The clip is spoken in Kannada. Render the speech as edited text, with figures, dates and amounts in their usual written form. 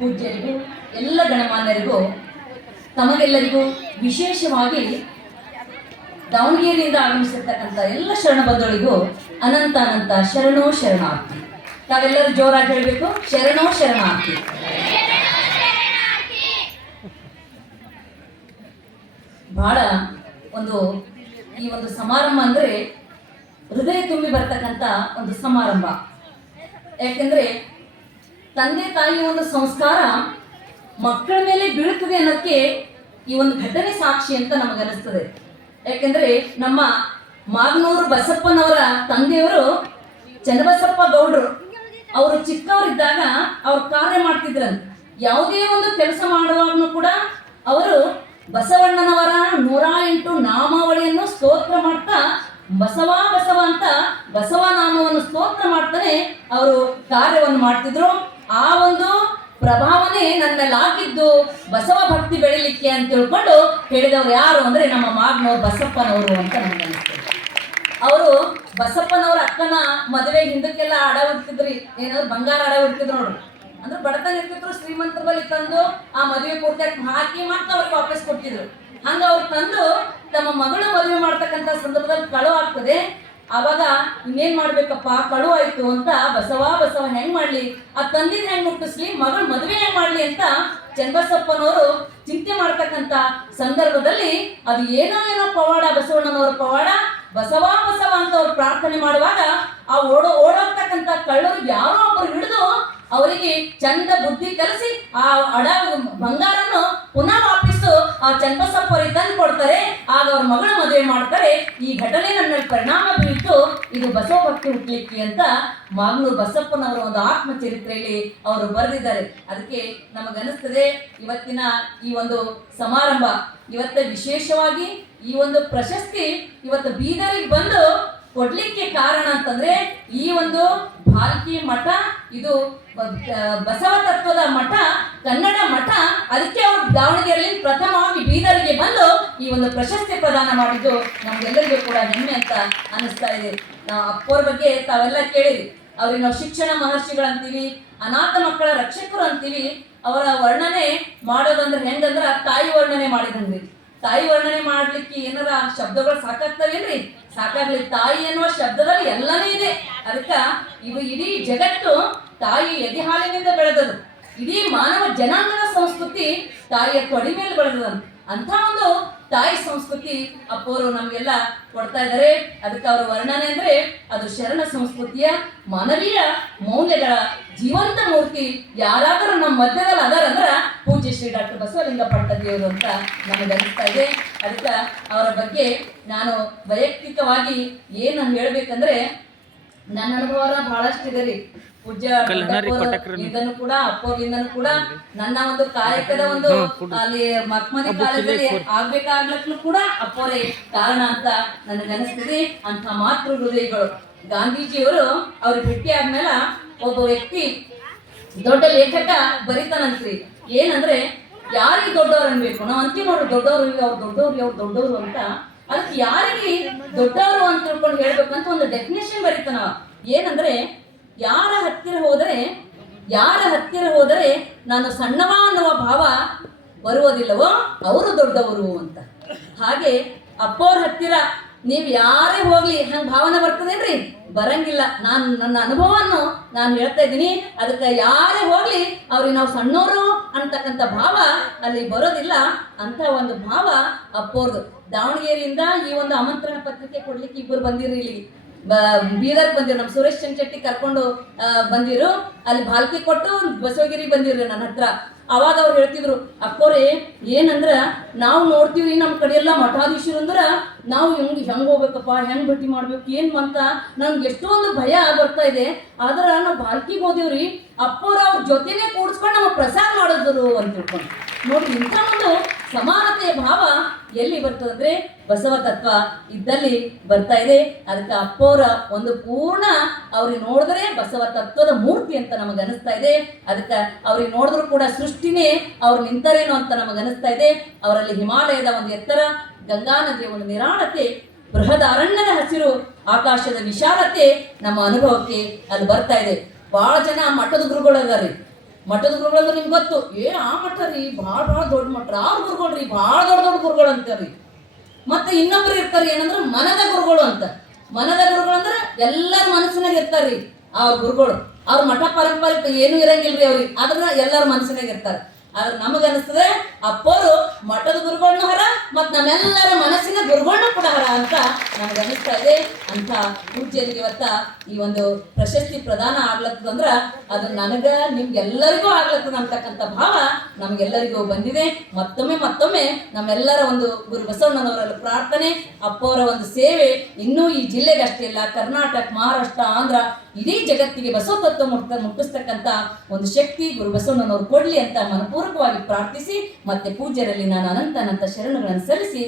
ಪೂಜ್ಯರಿಗೂ ಎಲ್ಲ ಗಣಮಾನ್ಯರಿಗೂ ತಮಗೆಲ್ಲರಿಗೂ ವಿಶೇಷವಾಗಿ ದಾವಣಗೆರೆಯಿಂದ ಆಗಮಿಸಿರ್ತಕ್ಕಂಥ ಎಲ್ಲ ಶರಣ ಬಂಧುಗಳಿಗೂ ಅನಂತ ಅನಂತ ಶರಣೋ ಶರಣಾರ್ಥಿ. ತಾವೆಲ್ಲರೂ ಜೋರಾಗಿ ಹೇಳಬೇಕು, ಶರಣೋ ಶರಣಾರ್ಥಿ. ಬಹಳ ಈ ಒಂದು ಸಮಾರಂಭ ಅಂದರೆ ಹೃದಯ ತುಂಬಿ ಬರ್ತಕ್ಕಂಥ ಒಂದು ಸಮಾರಂಭ. ಯಾಕೆಂದ್ರೆ ತಂದೆ ತಾಯಿ ಒಂದು ಸಂಸ್ಕಾರ ಮಕ್ಕಳ ಮೇಲೆ ಬೀಳುತ್ತದೆ ಅನ್ನೋದಕ್ಕೆ ಈ ಒಂದು ಘಟನೆ ಸಾಕ್ಷಿ ಅಂತ ನಮಗನಿಸ್ತದೆ. ಯಾಕೆಂದ್ರೆ ನಮ್ಮ ಮಾಗನೂರು ಬಸಪ್ಪನವರ ತಂದೆಯವರು ಚನ್ನಬಸಪ್ಪ ಗೌಡ್ರು ಅವರು ಚಿಕ್ಕವರಿದ್ದಾಗ ಅವ್ರು ಕಾರ್ಯ ಮಾಡ್ತಿದ್ರಂತೆ. ಯಾವುದೇ ಒಂದು ಕೆಲಸ ಮಾಡುವಾಗಲೂ ಕೂಡ ಅವರು ಬಸವಣ್ಣನವರ 108 ನಾಮಾವಳಿಯನ್ನು ಸ್ತೋತ್ರ ಮಾಡ್ತಾ ಬಸವ ಬಸವ ಅಂತ ಬಸವ ನಾಮವನ್ನು ಸ್ತೋತ್ರ ಮಾಡ್ತಾನೆ ಅವರು ಕಾರ್ಯವನ್ನು ಮಾಡ್ತಿದ್ರು. ಆ ಒಂದು ಪ್ರಭಾವನೆ ನನ್ನ ಮೇಲೆ ಆಗಿದ್ದು ಬಸವ ಭಕ್ತಿ ಬೆಳಿಲಿಕ್ಕೆ ಅಂತ ತಿಳ್ಕೊಂಡು ಹೇಳಿದವರು ಯಾರು ಅಂದ್ರೆ ನಮ್ಮ ಮಾಗನೂರು ಬಸಪ್ಪನವರು ಅಂತ ನಮ್ಗೆ ಅನಿಸ್ತದೆ. ಅವರು ಬಸಪ್ಪನವ್ರ ಅಕ್ಕನ ಮದುವೆ ಹಿಂದಕ್ಕೆಲ್ಲ ಅಡ ಹುಡ್ತಿದ್ರಿ, ಏನಾದ್ರು ಬಂಗಾರ ಅಡ ಹುಡ್ತಿದ್ರು ನೋಡ್ರಿ. ಅಂದ್ರೆ ಬಡತನ ಇರ್ತಿದ್ರು, ಶ್ರೀಮಂತರ ಬಳಿ ತಂದು ಆ ಮದುವೆ ಪೂರ್ತಿ ಹಾಕಿ ಮತ್ತೆ ಅವ್ರಿಗೆ ವಾಪಸ್ ಕೊಡ್ತಿದ್ರು. ಹಂಗ ಅವ್ರು ತಂದು ತಮ್ಮ ಮಗಳು ಮದುವೆ ಮಾಡ್ತಕ್ಕಂಥ ಸಂದರ್ಭದಲ್ಲಿ ಕಳು ಆಗ್ತದೆ. ಆವಾಗ ಇನ್ನೇನ್ ಮಾಡ್ಬೇಕಪ್ಪ, ಕಳು ಆಯ್ತು ಅಂತ ಬಸವ ಬಸವ ಹೆಂಗ್ ಮಾಡ್ಲಿ, ಆ ತಂದಿದ್ ಹೆಂಗ್ ಮುಟ್ಟಿಸ್ಲಿ, ಮಗಳ ಮದುವೆ ಹೆಂಗ್ ಮಾಡ್ಲಿ ಅಂತ ಚನ್ನಬಸಪ್ಪನವರು ಚಿಂತೆ ಮಾಡ್ತಕ್ಕಂಥ ಸಂದರ್ಭದಲ್ಲಿ ಅದು ಏನೋ ಪವಾಡ, ಬಸವಣ್ಣನವರ ಪವಾಡ, ಬಸವ ಬಸವ ಅಂತ ಅವ್ರು ಪ್ರಾರ್ಥನೆ ಮಾಡುವಾಗ ಆ ಓಡೋಗ್ತಕ್ಕಂಥ ಕಳ್ಳರು ಯಾರೋ ಒಬ್ಬರು ಹಿಡಿದು ಅವರಿಗೆ ಚಂದ ಬುದ್ಧಿ ಕಲಿಸಿ ಆ ಅಡ ಬಂಗಾರನ್ನು ಪುನಃ ವಾಪಸ್ಸು ಆ ಚನ್ನಬಸಪ್ಪರಿಗೆ ತಂದು ಕೊಡ್ತಾರೆ. ಆಗ ಅವ್ರ ಮಗಳ ಮದುವೆ ಮಾಡ್ತಾರೆ. ಈ ಘಟನೆ ನನ್ನ ಮೇಲೆ ಪರಿಣಾಮ ಬೀರಿತು. ಇದು ಬಸವ ಭಕ್ತಿ ಹುಟ್ಟಲಿಕ್ಕೆ ಅಂತ ಮಾಗನೂರು ಬಸಪ್ಪನವರ ಒಂದು ಆತ್ಮಚರಿತ್ರೆಯಲ್ಲಿ ಅವರು ಬರೆದಿದ್ದಾರೆ. ಅದಕ್ಕೆ ನಮಗನಿಸ್ತದೆ ಇವತ್ತಿನ ಈ ಒಂದು ಸಮಾರಂಭ, ಇವತ್ತು ವಿಶೇಷವಾಗಿ ಈ ಒಂದು ಪ್ರಶಸ್ತಿ ಇವತ್ತು ಬೀದರಿಗೆ ಬಂದು ಕೊಡ್ಲಿಕ್ಕೆ ಕಾರಣ ಅಂತಂದ್ರೆ ಈ ಒಂದು ಭಾಲ್ಕಿ ಮಠ, ಇದು ಬಸವ ತತ್ವದ ಮಠ, ಕನ್ನಡ ಮಠ. ಅದಕ್ಕೆ ಅವರು ದಾವಣಗೆರೆಯಲ್ಲಿ ಪ್ರಥಮವಾಗಿ ಬೀದರಿಗೆ ಬಂದು ಈ ಒಂದು ಪ್ರಶಸ್ತಿ ಪ್ರದಾನ ಮಾಡಿದ್ದು ನಮ್ಗೆಲ್ಲರಿಗೂ ಕೂಡ ಹೆಮ್ಮೆ ಅಂತ ಅನಿಸ್ತಾ ಇದೆ. ನಾವು ಅಪ್ಪೋರ ಬಗ್ಗೆ ತಾವೆಲ್ಲ ಕೇಳಿರಿ. ಅವ್ರಿಗೆ ನಾವು ಶಿಕ್ಷಣ ಮಹರ್ಷಿಗಳಂತೀವಿ, ಅನಾಥ ಮಕ್ಕಳ ರಕ್ಷಕರು ಅಂತೀವಿ. ಅವರ ವರ್ಣನೆ ಮಾಡೋದಂದ್ರೆ ಹೆಂಗಂದ್ರ ತಾಯಿ ವರ್ಣನೆ ಮಾಡಿದಂಗ್ರಿ. ತಾಯಿ ವರ್ಣನೆ ಮಾಡ್ಲಿಕ್ಕೆ ಏನಾರ ಶಬ್ದಗಳು ಸಾಕಾಗ್ತವೇನ್ರಿ? ಸಾಕಾಗ್ಲಿ. ತಾಯಿ ಎನ್ನುವ ಶಬ್ದದಲ್ಲಿ ಎಲ್ಲನೇ ಇದೆ. ಅದಕ್ಕ ಇದು ಇಡೀ ಜಗತ್ತು ತಾಯಿ ಎದೆ ಹಾಲಿನಿಂದ ಬೆಳೆದದು. ಇಡೀ ಮಾನವ ಜನಾಂಗದ ಸಂಸ್ಕೃತಿ ತಾಯಿಯ ತೊಡಿ ಮೇಲೆ ಬೆಳೆದದಂತ. ಅಂತ ಒಂದು ತಾಯಿ ಸಂಸ್ಕೃತಿ ಅಪ್ಪೋರು ನಮ್ಗೆಲ್ಲ ಕೊಡ್ತಾ ಇದ್ದಾರೆ. ಅದಕ್ಕೆ ಅವರ ವರ್ಣನೆ ಅಂದ್ರೆ ಅದು ಶರಣ ಸಂಸ್ಕೃತಿಯ ಮಾನವೀಯ ಮೌಲ್ಯಗಳ ಜೀವಂತ ಮೂರ್ತಿ. ಯಾರಾದರೂ ನಮ್ಮ ಮಧ್ಯದಲ್ಲಿ ಅದಾರಂದ್ರ ಪೂಜ್ಯ ಶ್ರೀ ಡಾಕ್ಟರ್ ಬಸವಲಿಂಗ ಪಟ್ಟದೇವರು ಅಂತ ನಮಗೆ ಅನಿಸ್ತಾ ಇದೆ. ಅದಕ್ಕೆ ಅವರ ಬಗ್ಗೆ ನಾನು ವೈಯಕ್ತಿಕವಾಗಿ ಏನು ಹೇಳ್ಬೇಕಂದ್ರೆ ನನ್ನ ಅನುಭವ ಬಹಳಷ್ಟಿದೆ ರೀ. ಪೂಜ್ಯ ಇಂದನೂ ಕೂಡ ಅಪ್ಪೋರಿಂದನೂ ಕೂಡ ನನ್ನ ಒಂದು ಕಾಯಕದ ಒಂದು ಅಲ್ಲಿ ಮಕ್ಮದಿ ಕಾಲೇಜಲ್ಲಿ ಆಗ್ಬೇಕಾಗ್ಲಕ್ಕೂ ಕೂಡ ಅಪ್ಪೋರೇ ಕಾರಣ ಅಂತ ನನಗನಿಸ್ತಿದೆ. ಅಂತ ಮಾತೃ ಹೃದಯಗಳು. ಗಾಂಧೀಜಿಯವರು ಅವ್ರಿಗೆ ಭೇಟಿ ಆದ್ಮೇಲೆ ಒಬ್ಬ ವ್ಯಕ್ತಿ ದೊಡ್ಡ ಲೇಖಕ ಬರಿತಾನಂತ್ರಿ. ಏನಂದ್ರೆ ಯಾರಿಗೆ ದೊಡ್ಡವ್ರು ಅನ್ಬೇಕು, ನಾವು ಅಂತೀವಿ ನೋಡ್ರಿ ದೊಡ್ಡವ್ರು ಅವ್ರು ದೊಡ್ಡವ್ರು ಅಂತ. ಅದಕ್ಕೆ ಯಾರಿಗೆ ದೊಡ್ಡವರು ಅಂತ ತಿಳ್ಕೊಂಡು ಹೇಳ್ಬೇಕಂತ ಒಂದು ಡೆಫಿನೇಷನ್ ಬರೀತಾನ. ಏನಂದ್ರೆ ಯಾರ ಹತ್ತಿರ ಹೋದರೆ ನಾನು ಸಣ್ಣವ ಅನ್ನುವ ಭಾವ ಬರುವುದಿಲ್ಲವೋ ಅವರು ದೊಡ್ಡವರು ಅಂತ. ಹಾಗೆ ಅಪ್ಪೋರ್ ಹತ್ತಿರ ನೀವು ಯಾರೇ ಹೋಗ್ಲಿ ಹಂಗ ಭಾವನೆ ಬರ್ತದೇನ್ರಿ? ಬರಂಗಿಲ್ಲ. ನನ್ನ ಅನುಭವವನ್ನು ನಾನು ಹೇಳ್ತಾ ಇದ್ದೀನಿ. ಅದಕ್ಕೆ ಯಾರೇ ಹೋಗ್ಲಿ ಅವ್ರಿಗೆ ನಾವು ಸಣ್ಣವರು ಅಂತಕ್ಕಂಥ ಭಾವ ಅಲ್ಲಿ ಬರೋದಿಲ್ಲ. ಅಂತ ಒಂದು ಭಾವ ಅಪ್ಪೋರ್ದು. ದಾವಣಗೆರೆಯಿಂದ ಈ ಒಂದು ಆಮಂತ್ರಣ ಪತ್ರಿಕೆ ಕೊಡ್ಲಿಕ್ಕೆ ಇಬ್ಬರು ಬಂದಿರಿ, ಇಲ್ಲಿ ಬೀದರ್ ಬಂದಿರು. ನಮ್ಮ ಸುರೇಶ್ ಚಂಚಟ್ಟಿ ಕರ್ಕೊಂಡು ಬಂದಿರು. ಅಲ್ಲಿ ಭಾಲ್ಕಿ ಕೊಟ್ಟು ಬಸವಗಿರಿ ಬಂದಿರ್ರಿ ನನ್ನ ಹತ್ರ. ಅವಾಗ ಅವ್ರು ಹೇಳ್ತಿದ್ರು, ಅಪ್ಪೋರೇ ಏನಂದ್ರ ನಾವು ನೋಡ್ತೀವಿ ನಮ್ಮ ಕಡೆ ಎಲ್ಲ ಮಠಾಧೀಶರು ಅಂದ್ರ ನಾವು ಹೆಂಗ್ ಹೋಗ್ಬೇಕಪ್ಪ, ಹೆಂಗ್ ಭೇಟಿ ಮಾಡ್ಬೇಕು ಏನು ಅಂತ ನಮ್ಗೆ ಎಷ್ಟೊಂದು ಭಯ ಬರ್ತಾ ಇದೆ. ಆದ್ರ ನಾವು ಭಾಲ್ಕಿಗೆ ಹೋದಿವ್ರಿ, ಅಪ್ಪೋರ ಅವ್ರ ಜೊತೆನೆ ಕೂಡಿಸ್ಕೊಂಡು ನಾವು ಪ್ರಸಾದ ಮಾಡಿದ್ರು ಅಂತ ತಿಳ್ಕೊಂಡು ನೋಡ್ರಿ. ಇಂಥ ಒಂದು ಸಮಾನತೆಯ ಭಾವ ಎಲ್ಲಿ ಬರ್ತದಂದ್ರೆ ಬಸವ ತತ್ವ ಇದ್ದಲ್ಲಿ ಬರ್ತಾ ಇದೆ. ಅದಕ್ಕೆ ಅಪ್ಪೋರ ಒಂದು ಪೂರ್ಣ ಅವ್ರಿಗೆ ನೋಡಿದ್ರೆ ಬಸವ ತತ್ವದ ಮೂರ್ತಿ ಅಂತ ನಮಗೆ ಅನಿಸ್ತಾ ಇದೆ. ಅದಕ್ಕೆ ಅವ್ರಿಗೆ ನೋಡಿದ್ರು ಕೂಡ ಸೃಷ್ಟಿನೇ ಅವ್ರು ನಿಂತರೇನೋ ಅಂತ ನಮಗೆ ಅನಿಸ್ತಾ ಇದೆ. ಅವರಲ್ಲಿ ಹಿಮಾಲಯದ ಒಂದು ಎತ್ತರ, ಗಂಗಾ ನದಿಯ ಒಂದು ನಿರಾಳತೆ, ಬೃಹದ ಅರಣ್ಯದ ಹಸಿರು, ಆಕಾಶದ ವಿಶಾಲತೆ ನಮ್ಮ ಅನುಭವಕ್ಕೆ ಅಲ್ಲಿ ಬರ್ತಾ ಇದೆ. ಬಹಳ ಜನ ಮಠದ ಗುರುಗಳು ಅದಾರಿ. ಮಠದ ಗುರುಗಳು ಅಂದ್ರೆ ನಿಮ್ಗೆ ಗೊತ್ತು, ಆ ಮಠ ರೀ ಭಾಳ ದೊಡ್ಡ ಮಠ, ಅವ್ರ ಗುರುಗಳು ರೀ ಭಾಳ ದೊಡ್ಡ ಗುರುಗಳು ಅಂತಾರ್ರಿ. ಮತ್ತೆ ಇನ್ನೊಬ್ರು ಇರ್ತಾರೆ ಏನಂದ್ರೆ ಮನದ ಗುರುಗಳು ಅಂತ. ಮನದ ಗುರುಗಳು ಅಂದ್ರೆ ಎಲ್ಲರ ಮನಸ್ಸಿನಾಗ ಇರ್ತಾರ್ರಿ ಅವ್ರ ಗುರುಗಳು. ಅವ್ರ ಮಠ ಪರಂಪರೆ ಏನು ಇರಂಗಿಲ್ರಿ ಅವ್ರಿಗೆ, ಆದ್ರ ಎಲ್ಲರ ಮನಸ್ಸಿನಾಗ ಇರ್ತಾರೆ. ಆದ್ರೆ ನಮಗ ಅನಿಸ್ತದೆ ಅಪ್ಪೋರು ಮಠದ ಗುರುಗಳನ್ನ ಹರ ಮತ್ತು ನಮ್ಮೆಲ್ಲರ ಮನಸ್ಸಿನ ಗುರುಗಳನ್ನ ಕೂಡ ಹರ ಅಂತ ನಮ್ಗೆ ಅನಿಸ್ತಾ ಇದೆ. ಅಂತ ಪೂಜ್ಯರಿಗೆ ಇವತ್ತ ಈ ಒಂದು ಪ್ರಶಸ್ತಿ ಪ್ರದಾನ ಆಗ್ಲತ್ತದಂದ್ರ ಅದು ನನಗ ನಿಮ್ಗೆಲ್ಲರಿಗೂ ಆಗ್ಲತ್ತದ ಅಂತಕ್ಕಂಥ ಭಾವ ನಮ್ಗೆಲ್ಲರಿಗೂ ಬಂದಿದೆ. ಮತ್ತೊಮ್ಮೆ ನಮ್ಮೆಲ್ಲರ ಒಂದು ಗುರು ಬಸವಣ್ಣನವರಲ್ಲಿ ಪ್ರಾರ್ಥನೆ, ಅಪ್ಪವರ ಒಂದು ಸೇವೆ ಇನ್ನೂ ಈ ಜಿಲ್ಲೆಗೆ ಅಷ್ಟೇ ಇಲ್ಲ, ಕರ್ನಾಟಕ, ಮಹಾರಾಷ್ಟ್ರ, ಆಂಧ್ರ, ಇಡೀ ಜಗತ್ತಿಗೆ ಬಸವ ತತ್ವ ಮುಟ್ಟಿಸ್ತಕ್ಕಂಥ ಒಂದು ಶಕ್ತಿ ಗುರು ಬಸವಣ್ಣನವರು ಕೊಡ್ಲಿ ಅಂತ ಮನಪೂರ್ವಕವಾಗಿ ಪ್ರಾರ್ಥಿಸಿ ಮತ್ತೆ ಪೂಜ್ಯರಲ್ಲಿ ನಾನು ಅನಂತ ಶರಣುಗಳನ್ನು ಸಲ್ಲಿಸಿ